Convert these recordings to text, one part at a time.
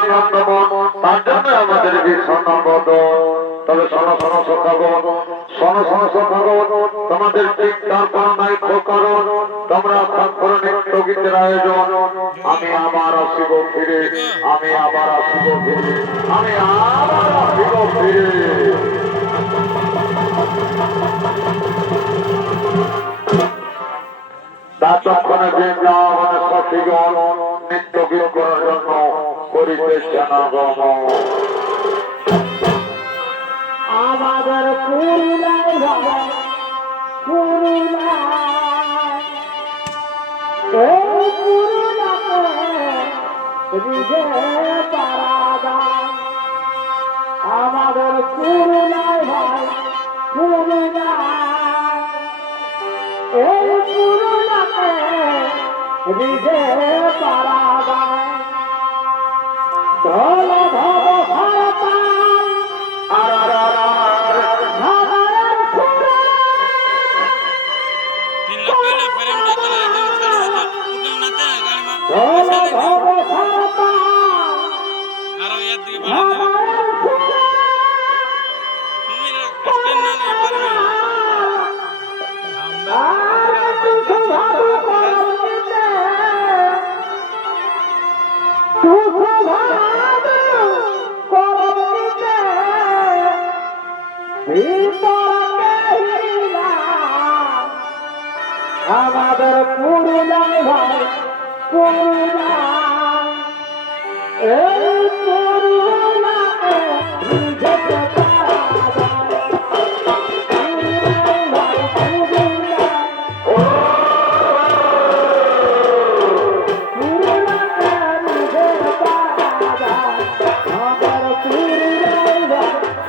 আনন্দমন, তার জন্য আমাদের বিষণ্ণবোধ। তবে শোনো শোনো সখাগণ, শোনো শোনো সখাগণ, তোমাদের চিন্তার কোনো নাই কারণ। তোমরা করো নিত্য গীতের আয়োজন। আমি আবার আসিব ফিরে, আমি আবার আসিব ফিরে, আমি আবার আসিব ফিরে। ততক্ষণে বৃন্দাবনের সখীগণ নিত্য গীত করার জন্য করিতেছেন আগমন। আমাদের পুরুলাই ভাই পুরুলাই এই পুরুলাকে হৃদে পারাদা। আমাদের পুরুলাই ভাই পুরুলাই এই পুরুলাকে হৃদে পারাদা। ধল ধব ভারতা আমাদের পুরুলাই ভাই পুরুলাই এই পুরুলাকে হৃদয়ে পারাদা। পুরুলাই ভাই পুরুলাই পুরুলাকে হৃদয়ে পারাদা। আমাদের পুরুলাই ভাই পুরুলাই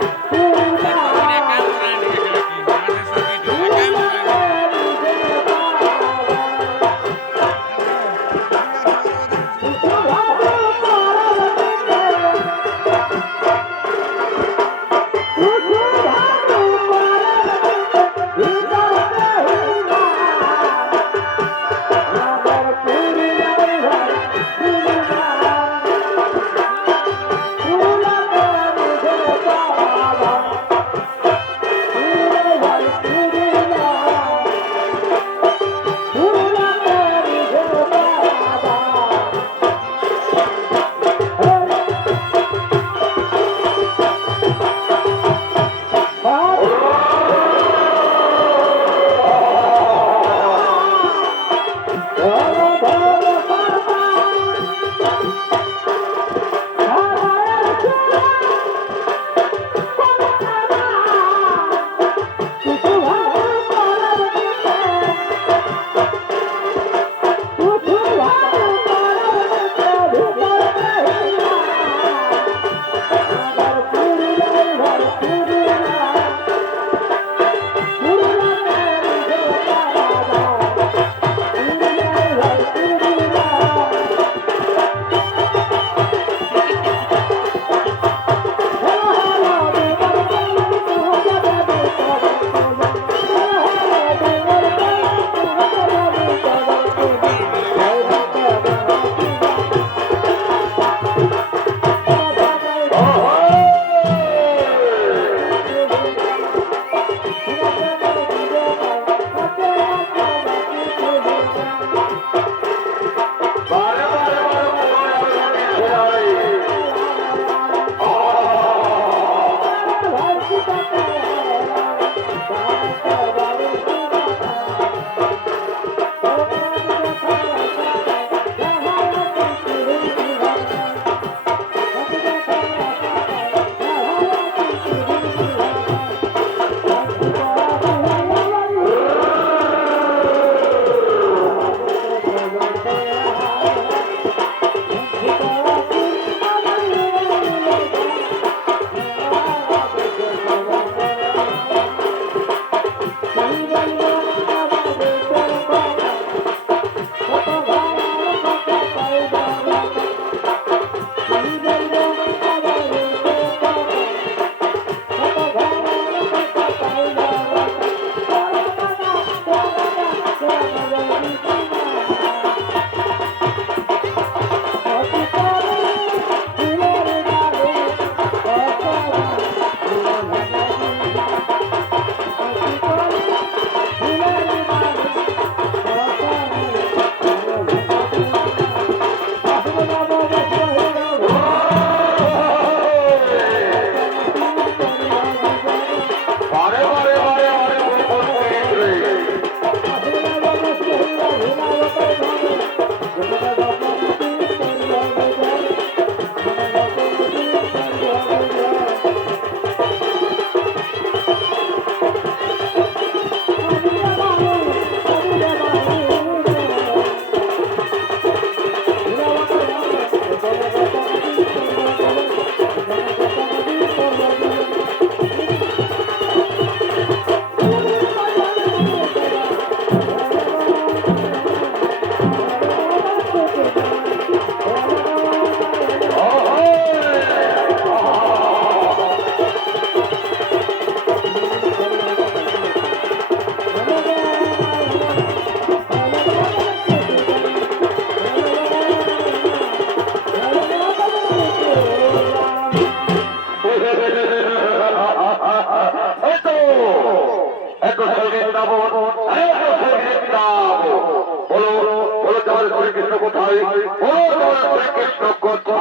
শ্রীকৃষ্ণ কথা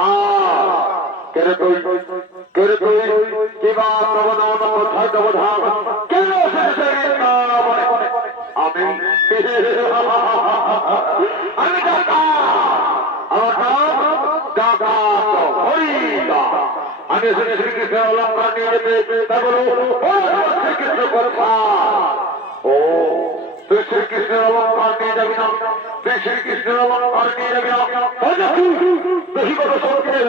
কেরে তুই কিবা কোথায় দেব ধাম কেন আমি আমি ডাকা আমার নাম ডাকা হরিদা আমি শ্রীকৃষ্ণের অলঙ্কার নিয়ে যেতে তাই বলো শ্রীকৃষ্ণ কথা ও তুই শ্রীকৃষ্ণের অলঙ্কার নিয়ে যাবি না তুই শ্রীকৃষ্ণের অলঙ্কার নিয়ে যাবি না দেখি কত সত্যের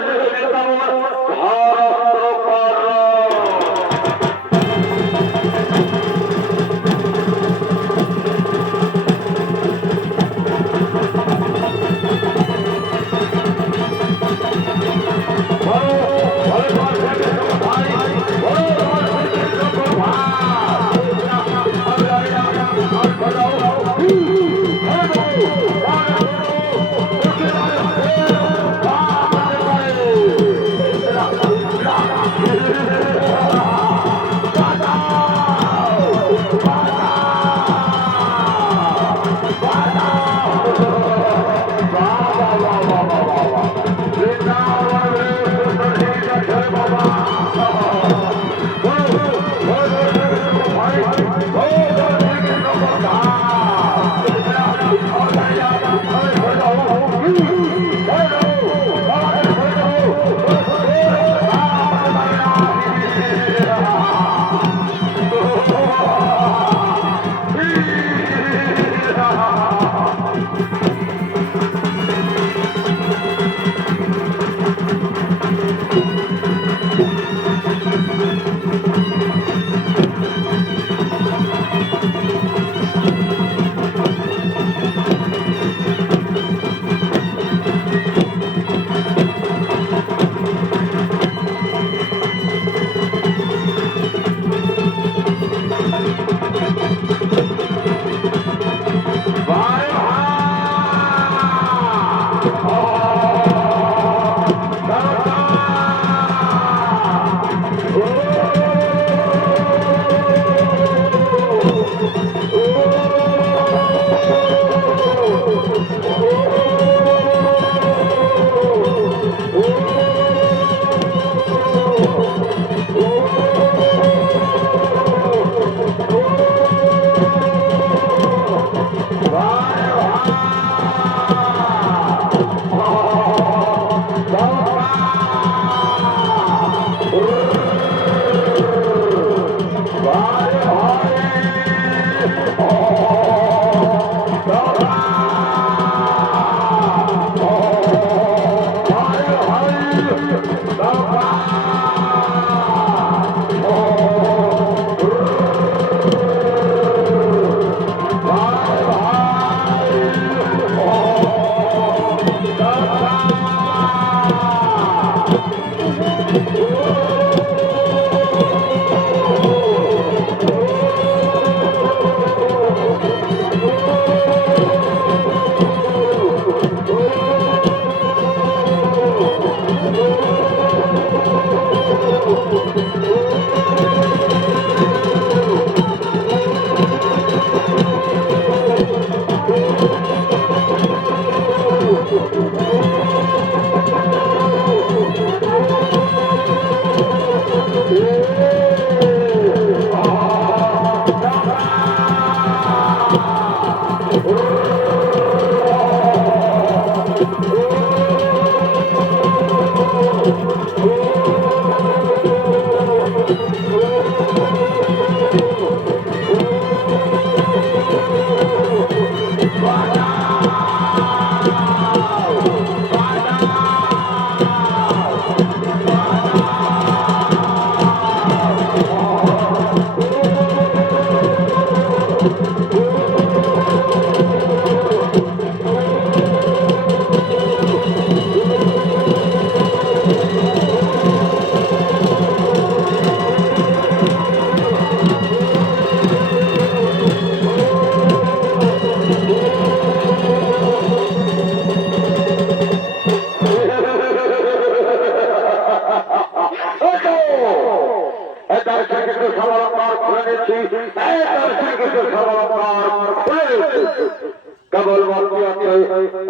কেবল মাত্র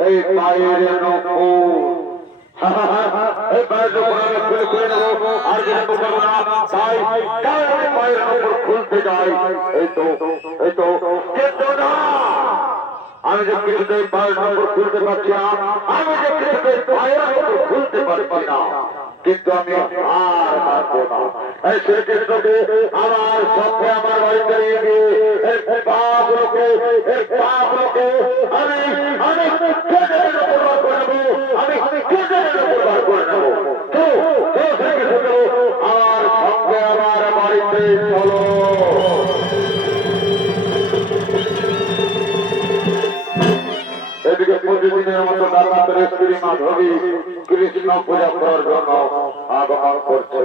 এই পায়ের নখ এই পায়ের উপর আমি খুলে নেবো আর যেন পারবো না তাই আমি পায়ের উপর খুলতে যাই এই তো কিন্তু না আমি যে কিছুতেই পায়ের উপর খুলতে পারছি না আমি যে কিছুতেই পায়ের উপর খুলতে পারছি না কিন্তু আমি আর পারবো না এই শ্রীকৃষ্ণকে আমার সাথে আমার বাড়িতে নিয়ে গিয়ে এই পাপগুলোকে আমি কেটে ব্যবহার করে নেবো আমি কেটে ব্যবহার করে নেবো তো শ্রীকৃষ্ণ আমার সঙ্গে আমার বাড়িতে চলো এদিকে প্রতিদিনের মতো ডাকাতের স্ত্রী মাধবী কৃষ্ণ পূজা করার জন্য আগমন করছে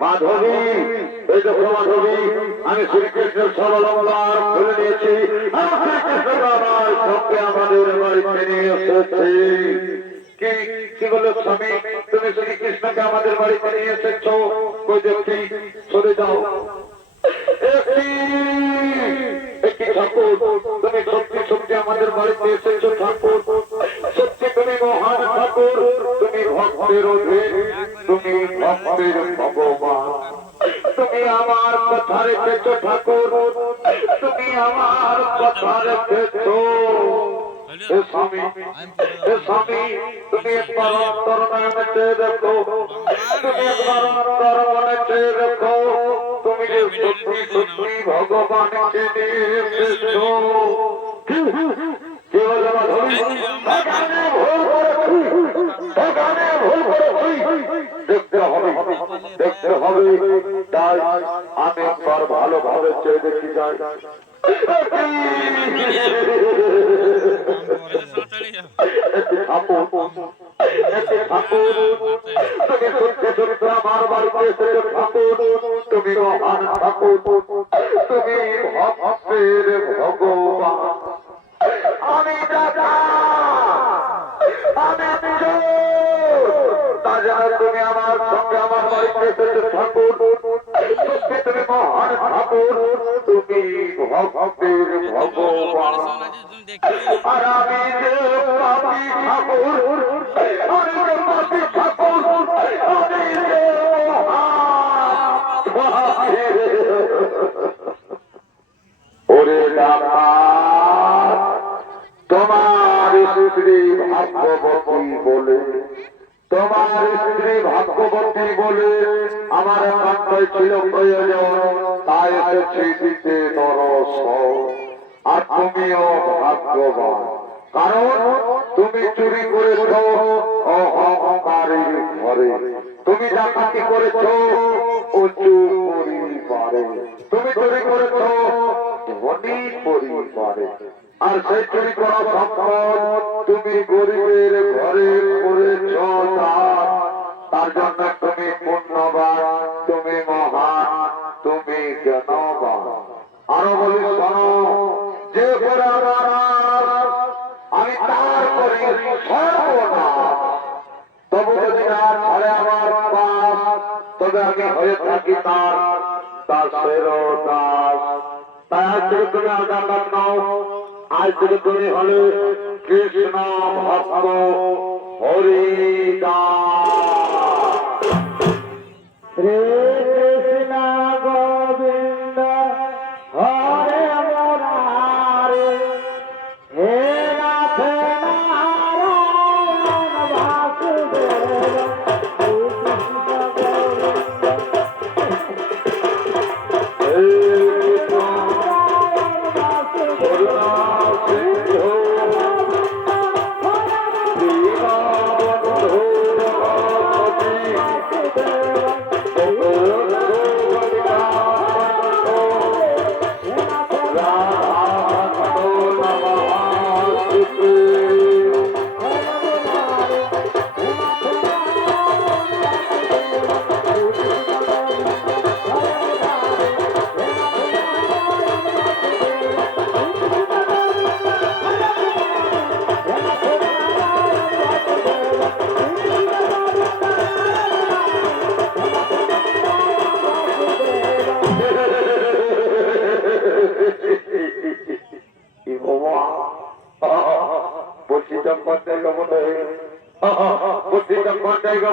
মাধবী এই দেখো মাধবী আমি শ্রীকৃষ্ণের সরলম্বার খুলে নিয়েছি শ্রীকৃষ্ণ আমার সঙ্গে আমাদের বাড়িতে নিয়ে এসেছি কি বলো স্বামী তুমি শ্রীকৃষ্ণকে আমাদের বাড়িতে নিয়ে এসেছো কই দেখি সরে যাও একটি ঠাকুর তুমি সত্যি আমাদের বাড়িতে এসেছো ঠাকুর সত্যি তুমি মহান ঠাকুর তুমি ভক্তের অধীন তুমি ভক্তের ভগবান তুমি আমার কথা রেখেছো ঠাকুর তুমি আমার কথা রেখেছো স্বামী তুমি একবার অন্তর নয়নে চেয়ে দেখো তুমি একবার অন্তর মনে চেয়ে দেখো তুমি যে সত্যি ভগবানকে নিয়ে এসেছো কি বলে মাধবী দেখতে হবে তাই আমি একবার ভালোভাবে চেয়ে দেখি যাই আমার বাড়িতে এসেছো ঠাকুর তুমি মহান ঠাকুর তুমি ভক্তের ভগবান আমি তুমি আমার সঙ্গে আমার বাড়িতে এসেছো ঠাকুর তুমি মহান ঠাকুর তুমি ভক্তের ভগবান আর আমি যে পাপী ঠাকুর ওরে ডাকাত তোমার স্ত্রী ভাগ্যবতী বলে আমার একান্তই ছিল প্রয়োজন তাই এসেছি দিতে নরস আর তুমিও ভাগ্যবান কারণ তুমি চুরি করেছ অহংকারীর ঘরে তুমি ডাকাতি করেছ উঁচু পরিবারে তুমি চুরি করেছ ধনী পরিবারে আর সেই চুরি করা সম্পদ তুমি গরিবের ঘরে করেছ তার জন্য তুমি পুণ্যবান তুমি মহান তুমি জ্ঞানবান আরো বলি শোনো যে করে আমি তার করি সর্বনাশ তবু যদি না ছাড়ে আমার পাপ তবে আমি হয়ে থাকি তার দাসের দাস তাই আজ থেকে তুমি আর ডাকাত নাও আজ থেকে তুমি হলে কৃষ্ণ ভক্ত হরিদাস শ্রী কৃষ্ণ গোবিন্দ হরে মুরারে হে নাথ নারায়ণ বাসুদেব শ্রী কৃষ্ণ গোবিন্দ Oh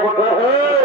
কোথায়